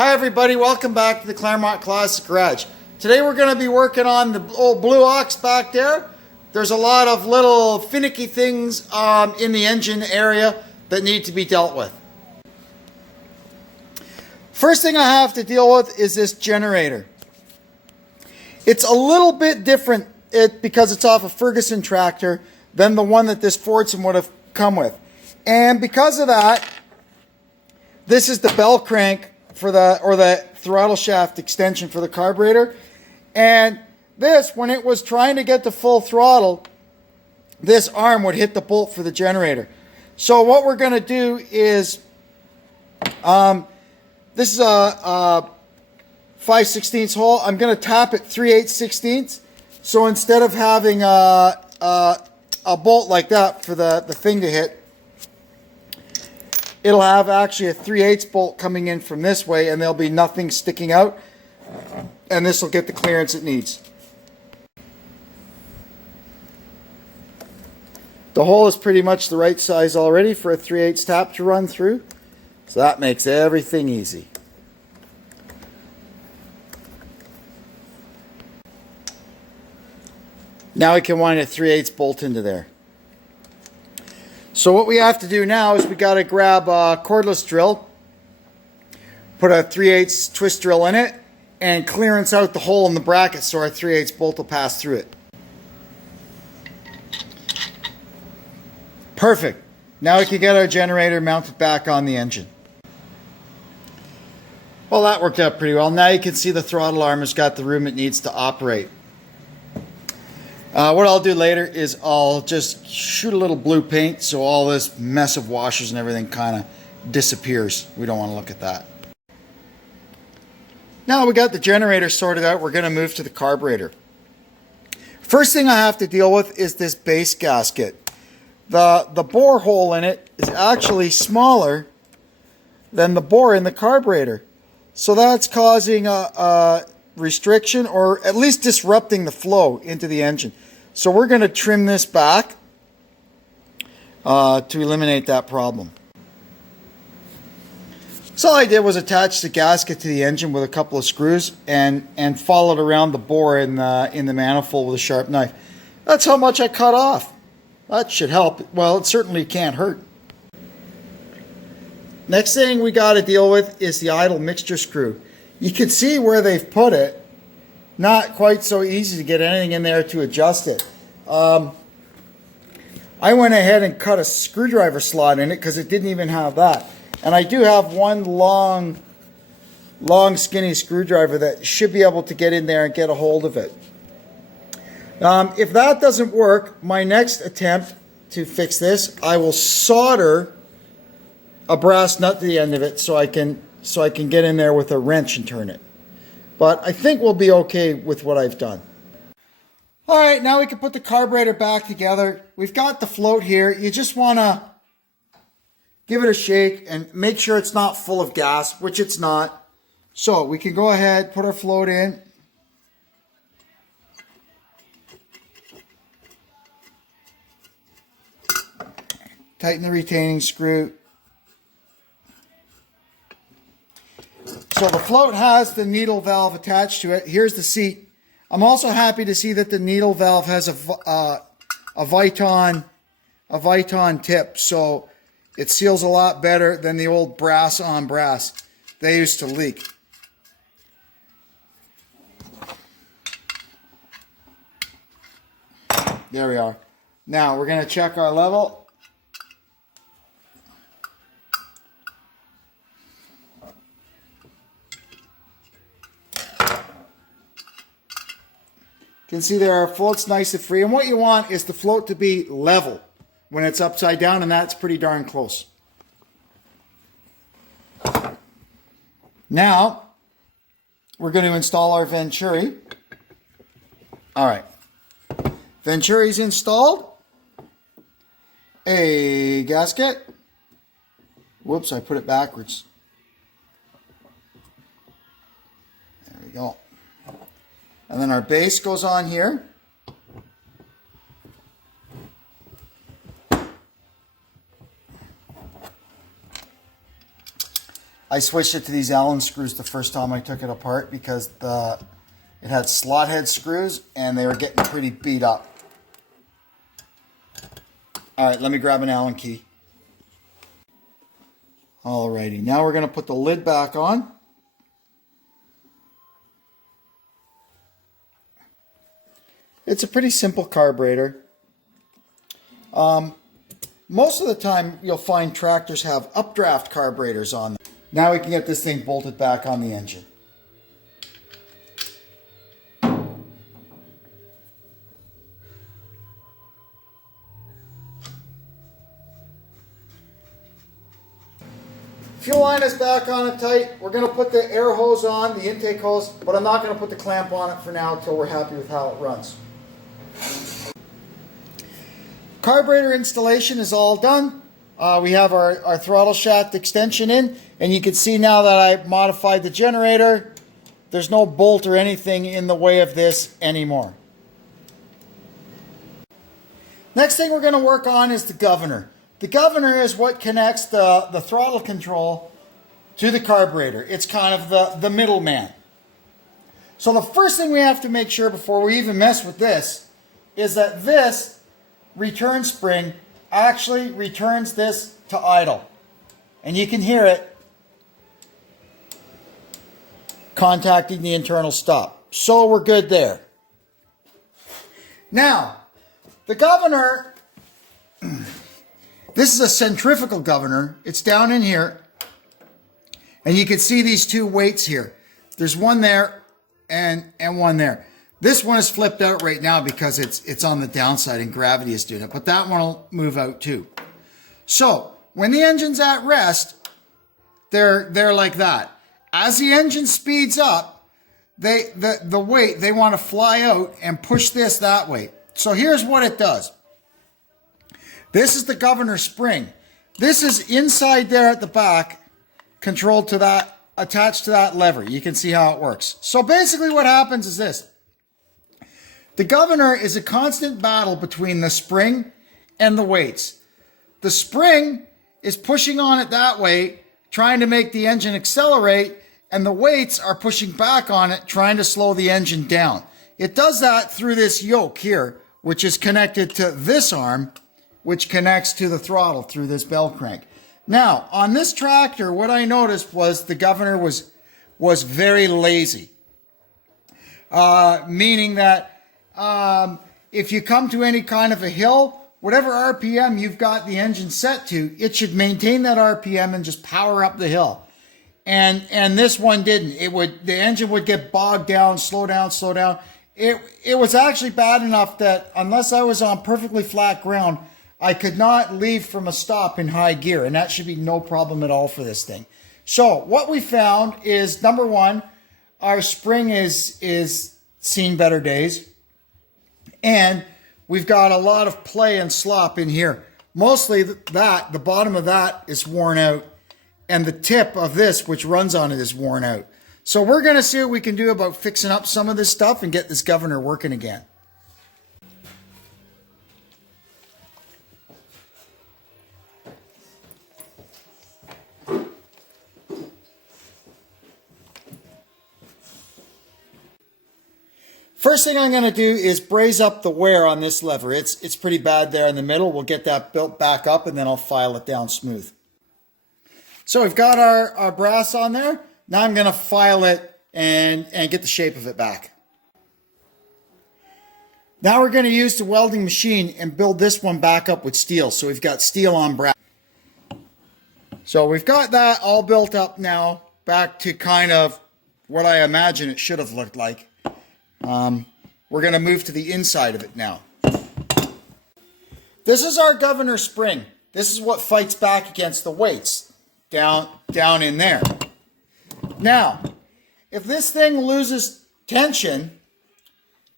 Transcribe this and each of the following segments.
Hi everybody, welcome back to the Claremont Classic Garage. Today we're going to be working on the old Blue Ox back there. There's a lot of little finicky things in the engine area that need to be dealt with. First thing I have to deal with is this generator. It's a little bit different because it's off a Ferguson tractor than the one that this Fordson would have come with. And because of that, this is the bell crank for the throttle shaft extension for the carburetor. And this, when it was trying to get to full throttle, this arm would hit the bolt for the generator. So what we're going to do is, this is a 5/16 hole. I'm going to tap it 3/8/16. So instead of having a bolt like that for the thing to hit, it'll have actually a 3/8 bolt coming in from this way, and there'll be nothing sticking out, and this will get the clearance it needs. The hole is pretty much the right size already for a 3/8 tap to run through, so that makes everything easy. Now we can wind a 3/8 bolt into there. So what we have to do now is we got to grab a cordless drill, put a 3/8 twist drill in it, and clearance out the hole in the bracket so our 3/8 bolt will pass through it. Perfect. Now we can get our generator mounted back on the engine. Well, that worked out pretty well. Now you can see the throttle arm has got the room it needs to operate. What I'll do later is I'll just shoot a little blue paint so all this mess of washers and everything kind of disappears. We don't want to look at that. Now we got the generator sorted out, we're going to move to the carburetor. First thing I have to deal with is this base gasket. The bore hole in it is actually smaller than the bore in the carburetor. So that's causing a restriction, or at least disrupting the flow into the engine. So we're going to trim this back to eliminate that problem. So all I did was attach the gasket to the engine with a couple of screws and followed around the bore in the manifold with a sharp knife. That's how much I cut off. That should help. Well, it certainly can't hurt. Next thing we got to deal with is the idle mixture screw. You can see where they've put it. Not quite so easy to get anything in there to adjust it. I went ahead and cut a screwdriver slot in it because it didn't even have that. And I do have one long skinny screwdriver that should be able to get in there and get a hold of it. If that doesn't work, my next attempt to fix this, I will solder a brass nut to the end of it so I can get in there with a wrench and turn it. But I think we'll be okay with what I've done. All right, now we can put the carburetor back together. We've got the float here. You just want to give it a shake and make sure it's not full of gas, which it's not. So we can go ahead, put our float in. Tighten the retaining screw. So the float has the needle valve attached to it. Here's the seat. I'm also happy to see that the needle valve has a Viton tip, so it seals a lot better than the old brass on brass. They used to leak. There we are. Now we're going to check our level. You can see there our float's nice and free, and what you want is the float to be level when it's upside down, and that's pretty darn close. Now we're going to install our Venturi. All right, Venturi's installed. A gasket. Whoops, I put it backwards. There we go. And then our base goes on here. I switched it to these Allen screws the first time I took it apart because it had slot head screws and they were getting pretty beat up. All right, let me grab an Allen key. Alrighty, now we're going to put the lid back on. It's a pretty simple carburetor. Most of the time you'll find tractors have updraft carburetors on them. Now we can get this thing bolted back on the engine. Fuel line is back on it tight. We're going to put the air hose on, the intake hose, but I'm not going to put the clamp on it for now until we're happy with how it runs. Carburetor installation is all done. We have our throttle shaft extension in, and you can see now that I modified the generator, there's no bolt or anything in the way of this anymore. Next thing we're going to work on is the governor. The governor is what connects the throttle control to the carburetor. It's kind of the middleman. So the first thing we have to make sure before we even mess with this is that this return spring actually returns this to idle. And you can hear it contacting the internal stop. So we're good there. Now, the governor, this is a centrifugal governor. It's down in here. And you can see these two weights here. There's one there and one there. This one is flipped out right now because it's on the downside and gravity is doing it. But that one will move out too. So when the engine's at rest, they're like that. As the engine speeds up, the weight, they want to fly out and push this that way. So here's what it does. This is the governor spring. This is inside there at the back, controlled to that, attached to that lever. You can see how it works. So basically what happens is this. The governor is a constant battle between the spring and the weights. The spring is pushing on it that way, trying to make the engine accelerate, and the weights are pushing back on it, trying to slow the engine down. It does that through this yoke here, which is connected to this arm, which connects to the throttle through this bell crank. Now, on this tractor, what I noticed was the governor was very lazy. Meaning that if you come to any kind of a hill, whatever RPM you've got the engine set to, it should maintain that RPM and just power up the hill. And this one didn't. The engine would get bogged down, slow down, slow down. It was actually bad enough that unless I was on perfectly flat ground, I could not leave from a stop in high gear, and that should be no problem at all for this thing. So what we found is, number one, our spring is seen better days, and we've got a lot of play and slop in here. Mostly the bottom of that is worn out, and the tip of this, which runs on it, is worn out. So we're going to see what we can do about fixing up some of this stuff and get this governor working again. First thing I'm going to do is braze up the wear on this lever. It's pretty bad there in the middle. We'll get that built back up and then I'll file it down smooth. So we've got our brass on there. Now I'm going to file it and get the shape of it back. Now we're going to use the welding machine and build this one back up with steel. So we've got steel on brass. So we've got that all built up now, back to kind of what I imagine it should have looked like. We're going to move to the inside of it now. This is our governor spring. This is what fights back against the weights down in there. Now, if this thing loses tension,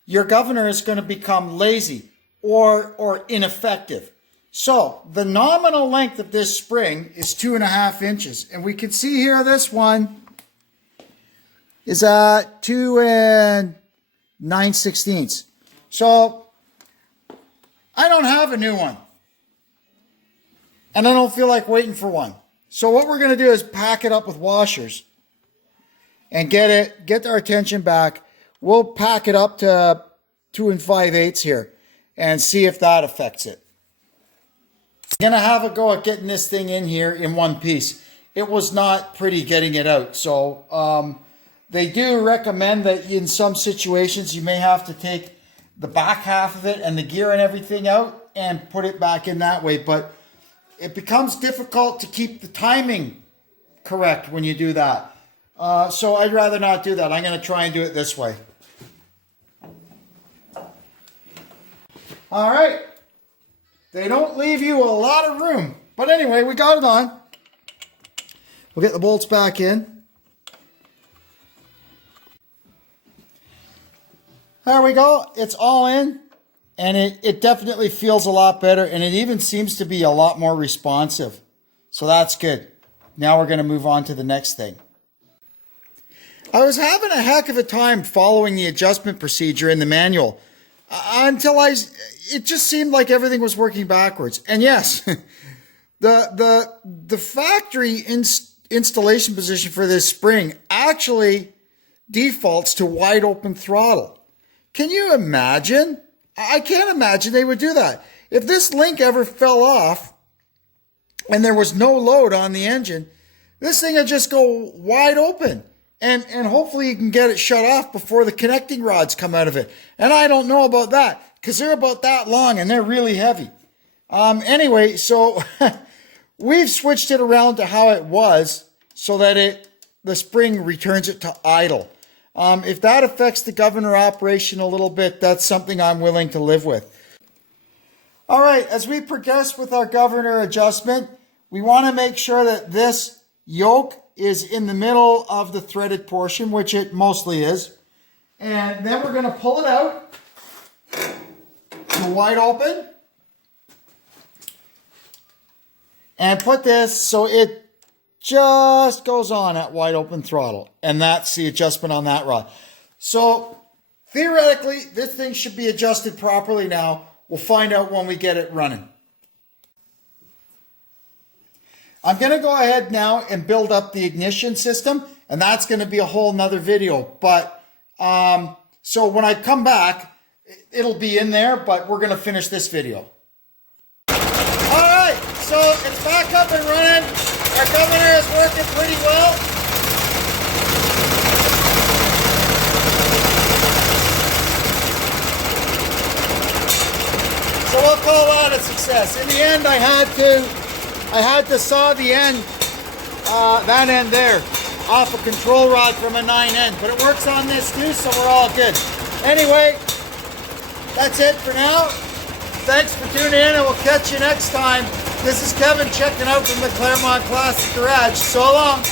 your governor is going to become lazy or ineffective. So the nominal length of this spring is 2.5 inches. And we can see here this one is at 2 9/16. So I don't have a new one. And I don't feel like waiting for one. So what we're going to do is pack it up with washers and get our tension back. We'll pack it up to 2 5/8 here and see if that affects it. I'm going to have a go at getting this thing in here in one piece. It was not pretty getting it out. So they do recommend that in some situations you may have to take the back half of it and the gear and everything out and put it back in that way. But it becomes difficult to keep the timing correct when you do that. So I'd rather not do that. I'm going to try and do it this way. All right. They don't leave you a lot of room. But anyway, we got it on. We'll get the bolts back in. There we go. It's all in. And it definitely feels a lot better. And it even seems to be a lot more responsive. So that's good. Now we're going to move on to the next thing. I was having a heck of a time following the adjustment procedure in the manual until it just seemed like everything was working backwards. And yes, the factory installation position for this spring actually defaults to wide open throttle. Can you imagine? I can't imagine they would do that. If this link ever fell off and there was no load on the engine, this thing would just go wide open. And hopefully you can get it shut off before the connecting rods come out of it. And I don't know about that because they're about that long and they're really heavy. Anyway, so we've switched it around to how it was so that the spring returns it to idle. If that affects the governor operation a little bit, that's something I'm willing to live with. All right, as we progress with our governor adjustment, we want to make sure that this yoke is in the middle of the threaded portion, which it mostly is. And then we're going to pull it out to wide open and put this so it just goes on at wide open throttle. And that's the adjustment on that rod. So theoretically, this thing should be adjusted properly now. We'll find out when we get it running. I'm going to go ahead now and build up the ignition system, and that's going to be a whole nother video. But so when I come back, it'll be in there, but we're going to finish this video. All right, so it's back up and running. Our governor is working pretty well. So we'll call that a success. In the end, I had to saw the end, that end there, off a control rod from a 9N, but it works on this too, so we're all good. Anyway, that's it for now. Thanks for tuning in, and we'll catch you next time. This is Kevin checking out from the Claremont Classic Garage. So long.